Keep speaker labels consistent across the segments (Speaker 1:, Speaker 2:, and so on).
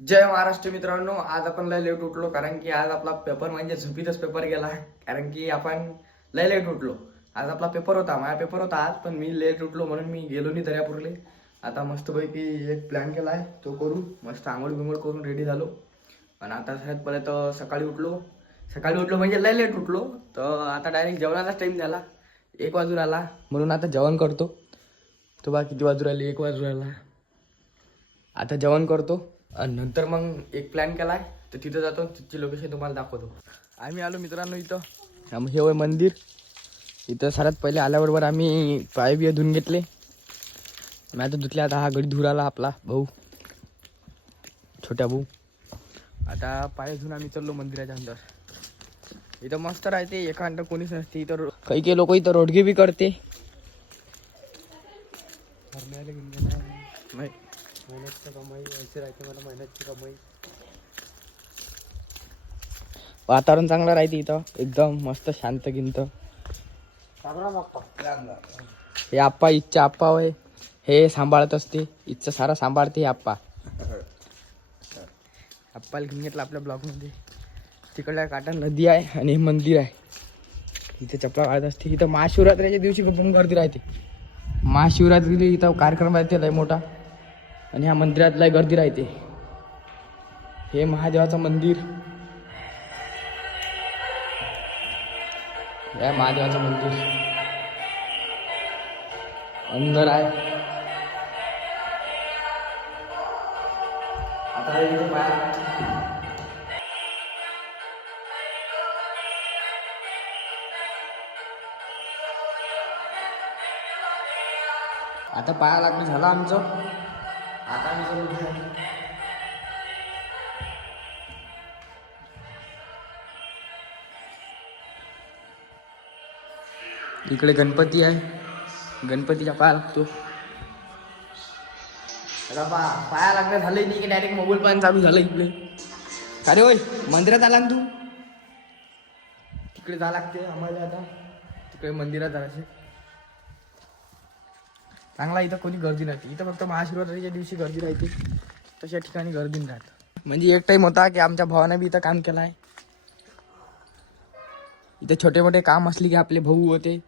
Speaker 1: जय महाराष्ट्र मित्रांनो आज आपण लय लेट उठलो कारण की आज आपला पेपर म्हणजे झोपीतच पेपर गेला. कारण की आपण लय लेट उठलो. आज आपला पेपर होता माझा पेपर होता आज पण मी लेट उठलो म्हणून मी गेलो नाही दर्यापूरले. आता मस्तपैकी एक प्लॅन केला आहे तो करू. मस्त आंघोळ बिंगोळ करून रेडी झालो. आणि आता सगळ्यात पहिले तर सकाळी उठलो. सकाळी उठलो म्हणजे लय लेट उठलो. तर आता डायरेक्ट जेवणाचाच टाईम झाला. एक वाजून आला. म्हणून आता जेवण करतो. तो बा किती वाजू राहिली? एक वाजू राहिला आता जेवण करतो. आणि नंतर मग एक प्लॅन केला आहे तर तिथं जातो तिथची लोकेशन तुम्हाला दाखवतो. आम्ही आलो मित्रांनो इथं. हे होय मंदिर. इथं सर्वात पहिले आल्याबरोबर आम्ही पाय बिय धुवून घेतले. मी आता धुतले आता हा गडी धुराला आपला भाऊ. छोट्या भाऊ. आता पाय धुवून आम्ही चाललो मंदिराच्या अंदर. इथं मस्त राहते एकांत कोणीच नसते इथं काही काही लोक इथं रोडगे बी करते नाही
Speaker 2: मेहनतची कमाई अशी राहते मला मेहनतची कमाई.
Speaker 1: वातावरण चांगलं राहते इथं. एकदम मस्त शांत गिंत. हे आप्पा इच्छा आप्पा होय. हे सांभाळत असते. इच्छा सारा सांभाळते हे आप्पा. आप्पाला घेऊन घेतलं आपल्या ब्लॉकमध्ये तिकडल्या काटा नदी आहे आणि हे मंदिर आहे. इथे चपला काढत असते. इथं महाशिवरात्रीच्या दिवशी गर्दी राहते. महाशिवरात्रीला इथं कार्यक्रम राहते लय मोठा. आणि ह्या मंदिरात लय गर्दी राहते. हे महादेवाचं मंदिर. हे महादेवाचं मंदिर. अंदर आहे. आता इथे बाहेर आता पाया लागलं झालं आमचं. आता मी करू घरी. इकडे गणपती आहे. गणपतीच्या पाया लागतो. आता पा पाया लागलं झालं नाही की डायरेक्ट मोबाईल पण चालू झालं इकडे. अरे होय? मंदिरात आला ना तू? तिकडे जा लागते आम्हाला आता. तिकडे मंदिरात जायचे चांगला इथं कोणी गर्दी नसते इथं फक्त महाशिवरात्रीच्या दिवशी गर्दी राहते. तशा ठिकाणी गर्दी नाही राहत. म्हणजे एक टाइम होता की आमच्या भावानं बी इथं काम केलं आहे इथे छोटे मोठे काम असले की आपले भाऊ होते.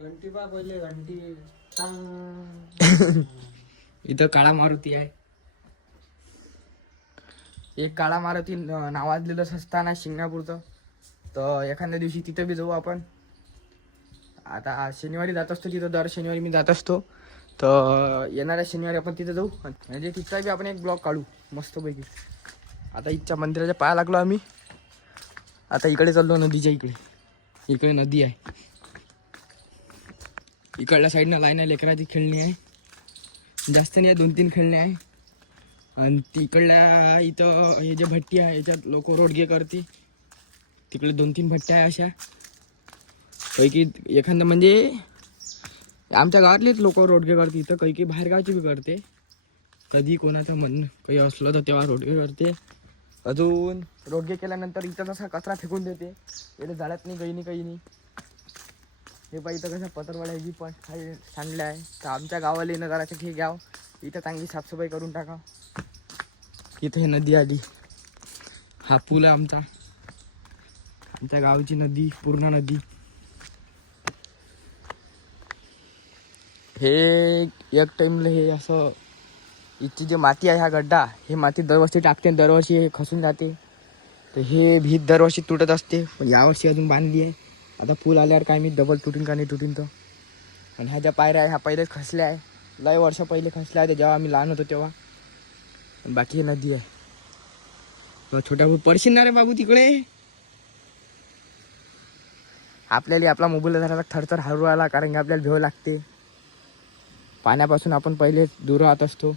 Speaker 2: घंटी पहिले घंटी
Speaker 1: इथं काळा मारुती आहे. एक काळा मारुती नावाजलेलं संस्थान आहे शिंगणापूरचं. तर एखाद्या दिवशी तिथं बी जाऊ आपण. आता आज शनिवारी जात असतो तिथं दर शनिवारी मी जात असतो. तर येणाऱ्या शनिवारी आपण तिथं जाऊ. म्हणजे तिथचा बी आपण एक ब्लॉग काढू मस्तपैकी. आता इथच्या मंदिराच्या पाया लागलो आम्ही. आता इकडे चाललो नदीच्या इकडे. इकडे नदी आहे. इकडल्या साईडनं लाईन आहे लेकराची खेळणी आहे. जास्त नाही आहे दोन तीन खेळणे आहे. आणि तिकडल्या इथं हे जे भट्टी आहे याच्यात लोक रोडगे करते. तिकडे दोन तीन भट्ट्या आहे अशा. पैकी एखादं म्हणजे आमच्या गावातलेच लोक रोडगे करते इथं काही काही बाहेरगावची बी करते. कधी कोणाचं म्हणणं काही असलं तर तेव्हा रोडगे करते. अजून रोडगे केल्यानंतर इथं तसा कचरा फेकून देते. इथे जाळत नाही काही नाही काही नाही. हे पाहिजे इथं कसं पत्रवाड्याची पण काही सांडलं आहे. तर आमच्या गावाला येणं जराचं हे गाव इथं चांगली साफसफाई करून टाका. इथं हे नदी आली. हा पूल आहे आमचा. आमच्या गावची नदी पूर्ण नदी. हे एक टाईमला हे असं इथची जे माती आहे हा गड्डा हे माती दरवर्षी टाकते आणि दरवर्षी हे खसून जाते. तर हे भीत दरवर्षी तुटत असते. पण यावर्षी अजून बांधली आहे. आता पूल आल्यावर काय मी डबल तुटीन का नाही तुटीन तर. आणि ह्या ज्या पायऱ्या आहे ह्या पहिलेच खसल्या आहे. लय वर्ष पहिले खसल्या आहे जेव्हा आम्ही लहान होतो तेव्हा. बाकी हे नदी आहे. छोटा भाऊ पडशील ना रे बाबू तिकडे? आपल्याला आपला मोबाईल जरा थरथर हरू आला कारण की आपल्याला भेव लागते. पाण्यापासून आपण पहिले दूर राहत असतो.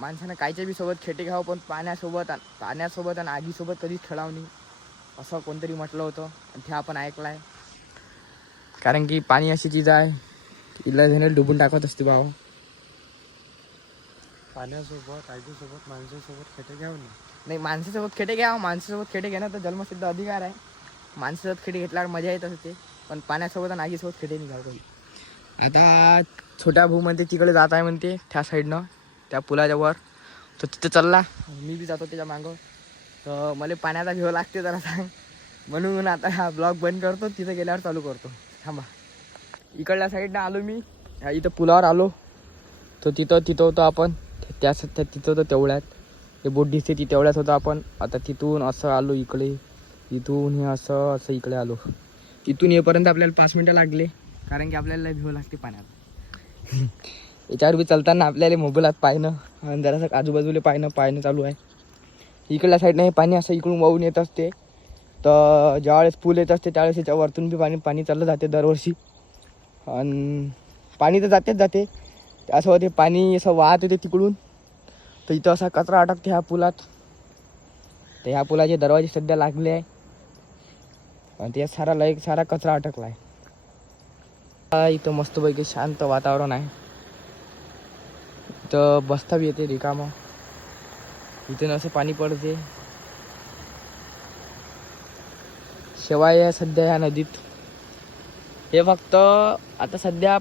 Speaker 1: माणसानं कायच्या बी सोबत खेटे घ्यावं पण पाण्यासोबत पाण्यासोबत आणि आगीसोबत कधीच खेळावं नाही. असं कोणतरी म्हटलं होतं आणि ते आपण ऐकलं आहे कारण की पाणी अशी चीज आहे इला जण डुबून टाकत असते भाव
Speaker 2: पाण्यासोबत आगीसोबत माणसासोबत खेटे घ्यावं
Speaker 1: नाही. माणसासोबत खेटे घ्या माणसासोबत खेटे घेणं तर जन्मसिद्ध अधिकार आहे. माणसासोबत खेटे घेतल्यावर मजा येत असते पण पाण्यासोबत आणि आगीसोबत खेटे नाही घ्यावं आता छोट्या भाऊ म्हणते तिकडे जात आहे म्हणते त्या साईडनं त्या पुलाच्या वर तो तिथं चालला. मी बी जातो त्याच्या मागं. तर मला पाण्याचा घ्यावं लागते जरा सांग. म्हणून आता हा ब्लॉग बंद करतो तिथं गेल्यावर चालू करतो. थांबा. इकडल्या साईडनं आलो मी. ह्या इथं पुलावर आलो. तर तिथं तिथं होतो आपण. त्या त्या तिथं होतं तेवढ्यात. ते बोट दिसते ती तेवढ्यात होतं आपण. आता तिथून असं आलो इकडे. इथून हे असं असं इकडे आलो. इथून येपर्यंत आपल्याला पाच मिनटं लागले. कारण की आपल्याला भिव लागते पाण्यात याच्यावर बी चालताना आपल्याला मोबाईलात पाहणं आणि जरासं आजूबाजूला पाहणं पाहणं चालू आहे. इकडल्या साईडनं हे पाणी असं इकडून वाहून येत असते. तर ज्यावेळेस पूल येत असते त्यावेळेस याच्या वरतून बी पाणी पाणी चाललं जाते दरवर्षी. आणि पाणी तर जातेच जाते. असं होते पाणी असं वाहत येते तिकडून. तर इथं असा कचरा अटकते ह्या पुलात. तर ह्या पुलाचे दरवाजे सध्या लागले आहे. आणि त्यात सारा लय सारा कचरा अटकला आहे इथं मस्तपैकी शांत वातावरण आहे. इथं बसता येते रिकामं. इथून असं पाणी पडते. शेवाय सध्या ह्या नदीत. हे फक्त आता सध्या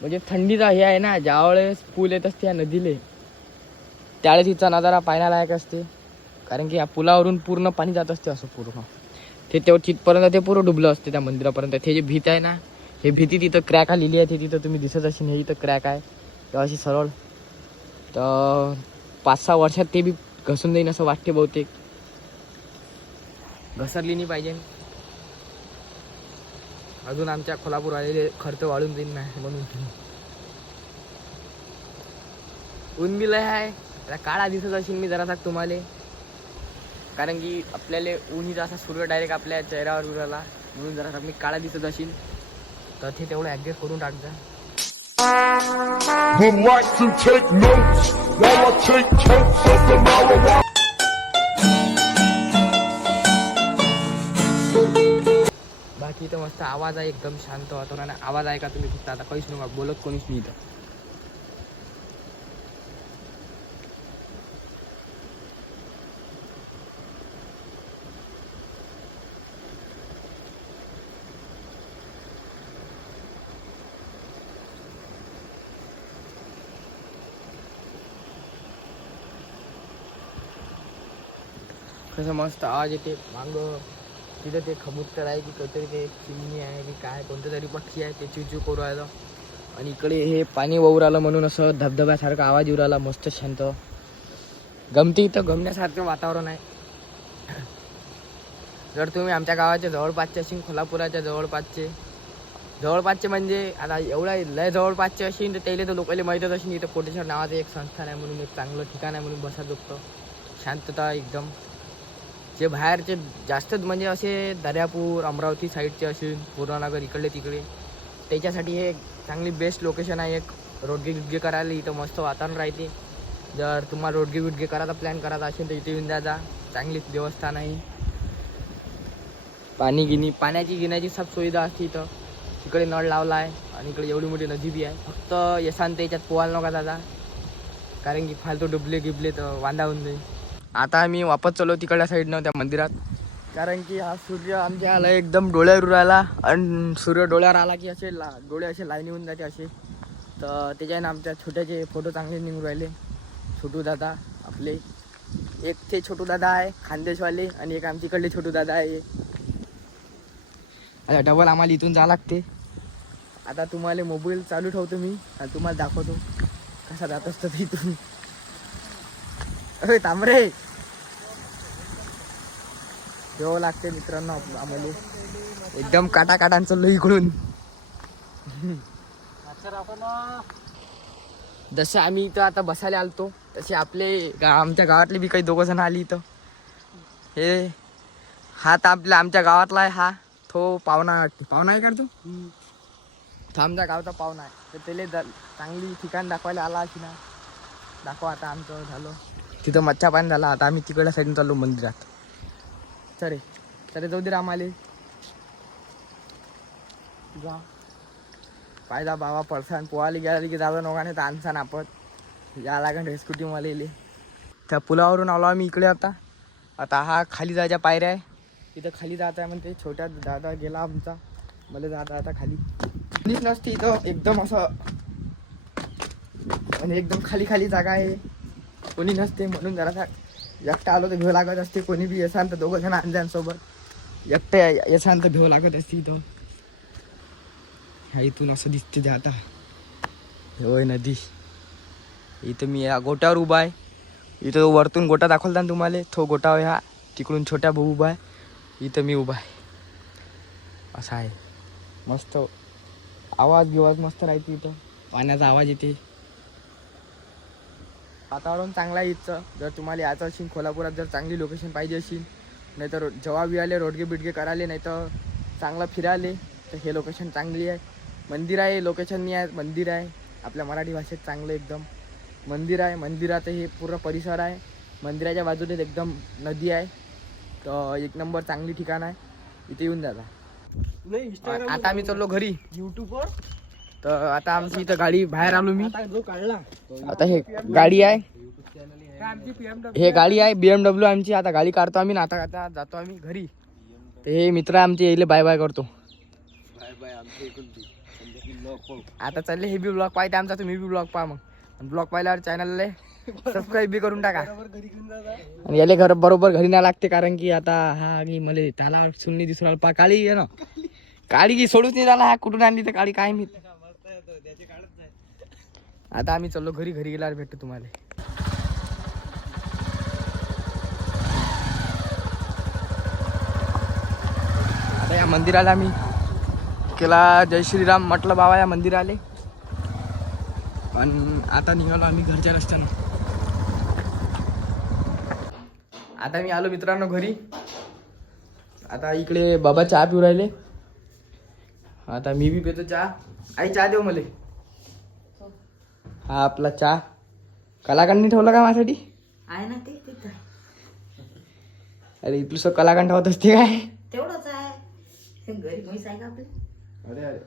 Speaker 1: म्हणजे थंडीचा हे आहे ना ज्यावेळेस पूल येत असते या नदीले त्यावेळेस हिचा नजारा पाहण्यालायक असते. कारण की या पुलावरून पूर्ण पाणी जात असते असं पूर्ण. ते तेव्हा तिथपर्यंत ते पूर्ण डुबलं असते त्या मंदिरापर्यंत. ते जे भीत आहे ना हे भीती तिथं क्रॅक आलेली आहे ते तिथं तुम्ही दिसत असेल हे इथं क्रॅक आहे. तेव्हा अशी सरळ. तर पाच सहा वर्षात ते बी घसून जाईन असं वाटते बहुतेक. घसरली नाही पाहिजे. अजून आमच्या कोल्हापूर आलेले खर्च वाढून जाईल नाही म्हणून. ऊन बी लय आहे. काळा दिसत असेल मी जरा तुम्हाला. कारण की आपल्याला ऊनीचा असा सूर्य डायरेक्ट आपल्या चेहऱ्यावर उराला म्हणून जरा मी काळा दिसत असेल. तर ते तेवढं ॲडजस्ट करून टाकजा. बाकी इथं मस्त आवाज आहे एकदम शांत वातावरण. आवाज आहे का तुम्ही फक्त आता काहीच नका. बोलत कोणीच नाही इथं. कसं मस्त आवाज येते मांग तिथं ते खबुत्तर आहे की काहीतरी ते चिमणी आहे की काय कोणतं तरी पक्षी आहे ते चिवचिव करू राहिलं. आणि इकडे हे पाणी वाहू राहिलं म्हणून असं धबधब्यासारखा आवाज येऊ राहिला मस्त शांत. गमती इथं गमण्यासारखं वातावरण आहे. जर तुम्ही आमच्या गावाच्या जवळपासचे असेल कोल्हापुराच्या जवळपासचे जवळपासचे म्हणजे आता एवढा लय जवळपासचे असेल तर त्याला तर लोकांना माहीतच असेल इथं कोटेश्वर नावाचं एक संस्थान आहे म्हणून एक चांगलं ठिकाण आहे म्हणून बसा जोगतं शांतता एकदम. जे बाहेरचे जास्त म्हणजे असे दर्यापूर अमरावती साईडचे असे पूर्णानगर इकडले तिकडे त्याच्यासाठी हे चांगली बेस्ट लोकेशन आहे. एक रोडगे गिडगे करायला इथं मस्त वातावरण राहते. जर तुम्हाला रोडगे बिडगे करायचा प्लॅन करायचा असेल तर इथे येऊन जायचा चांगलीच चांगली देवस्थान आहे. पाणी गिनी पाण्याची गिण्याची सब सुविधा असते इथं. तिकडे नळ लावला आहे आणि इकडे एवढी मोठी नदी बी आहे. फक्त यशांत याच्यात पोहायला नका दादा. कारण की फालतू डुबले गिबले तर वांदा होऊन जाईल. आता मी वापस चलो तिकडल्या साईडनं त्या मंदिरात. कारण की हा सूर्य आमच्या आला एकदम डोळ्यावर राहिला आणि सूर्य डोळ्यावर आला की असे ला डोळे असे लाईन येऊन जाते असे. तर त्याच्याने आमच्या छोट्याचे फोटो चांगले निघून राहिले. छोटू दादा आपले. एक ते छोटू दादा आहे खानदेशवाले आणि एक आमच्या इकडले छोटू दादा आहे. आता डबल आम्हाला इथून जा लागते. आता तुम्हाला मोबाईल चालू ठेवतो मी आणि तुम्हाला दाखवतो. कसा जात असतो इथून. अरे तांबरे ठेवावं लागते मित्रांनो आम्हाला. एकदम काटा काटांचं लई इकडून. जसे आम्ही इथं आता बसायला आलतो तसे आपले गा आमच्या गावातले बी काही दोघं जण आली इथं. हे हा तर आपल्या आमच्या गावातला आहे हा. तो पाहुणा पाहुणा आहे का तू? तो आमच्या गावचा पाहुणा आहे. तर त्याला चांगली ठिकाण दाखवायला आला की ना. दाखवा आता आमचं झालं. तिथं मच्छा पाणी झाला. आता आम्ही तिकडल्या साईडून चाललो मंदिरात. सरे सरे जाऊ दे रे आम्हाला जा. पायदा बाबा पडसान पोहायला गेला की जावं नका नाही तर आणसान आपत या लागण रे स्कूटी मला येले त्या पुलावरून आलो आम्ही इकडे आता. आता हा खाली जायच्या पायऱ्या आहे. तिथं खाली जात आहे म्हणते छोट्या दादा गेला आमचा. मला जाता आता खाली. नसते इथं एकदम असं. म्हणजे एकदम खाली खाली जागा आहे. कोणी नसते म्हणून जरा एकटा आलो तर घेऊ लागत असते. कोणी बी येसान तर दोघं जण अंजांसोबत एकट्या येसान तर भेव लागत असते इथं ह्या इथून असं दिसते ते आता. होय नदी. इथं मी या गोट्यावर उभा आहे. इथं वरतून गोटा दाखवला ना तुम्हाला? तो गोटा ह्या तिकडून छोट्या भाऊ उभा आहे. इथं मी उभा आहे. असं आहे. मस्त आवाज बिवाज मस्त राहते इथं. पाण्याचा आवाज येते. वातावरण चांगलं आहे इथचं. जर तुम्हाला यायचं असेल कोल्हापुरात जर चांगली लोकेशन पाहिजे असेल नाहीतर जेव्हा बी आले रोडगे बिडगे कराले नाही तर चांगलं फिराले तर हे लोकेशन चांगली आहे. मंदिर आहे लोकेशन नाही आहे मंदिर आहे. आपल्या मराठी भाषेत चांगलं एकदम. मंदिर आहे मंदिरात हे पूर्ण परिसर आहे. मंदिराच्या बाजूला एकदम नदी आहे. तर एक नंबर चांगली ठिकाण आहे. इथे येऊन जाता.
Speaker 2: नाही
Speaker 1: आता आम्ही चाललो घरी.
Speaker 2: युट्यूबवर
Speaker 1: तर आता आमची इथं गाडी बाहेर आलो मी.
Speaker 2: आता जो काढला.
Speaker 1: आता हे गाडी आहे. हे गाडी आहे बीएमडब्ल्यू आमची. आता गाडी काढतो आम्ही ना आता आता जातो आम्ही घरी. तर हे मित्र आमचे येले बाय बाय करतो. आता चालले हे बी ब्लॉग पाहिजे आमचा तुम्ही बी ब्लॉग पहा मग. ब्लॉग पाहिल्यावर चॅनलला सबस्क्राईब बी करून टाका. आणि याले घर बरोबर घरी नाही लागते कारण की आता हा आणि मला त्याला सुनली दिसू राहिला. पा काळी आहे ना. काळी की सोडूच नाही झाला हा. कुठून आणली तर काळी काय मी आता आम्ही चाललो घरी घरी गेल्यावर भेटतो तुम्हाला. आता या मंदिराला आम्ही केला जय श्रीराम म्हटलं बाबा या मंदिराले. पण आता निघालो आम्ही घरच्या रस्त्यानं. आता मी आलो मित्रांनो घरी. आता इकडे बाबा चहा पिऊ राहिले. आता मी बी पितो चहा. आई चहा देऊ मला. हा आपला चहा. कलाकांनी ठेवला का माझ्यासाठी?
Speaker 3: आहे ना ते तिथं.
Speaker 1: अरे इथलं कलाकांड ठेवत असते काय?
Speaker 3: तेवढंच आहे. घरी म्हैस आहे का आपली?
Speaker 1: अरे अरे.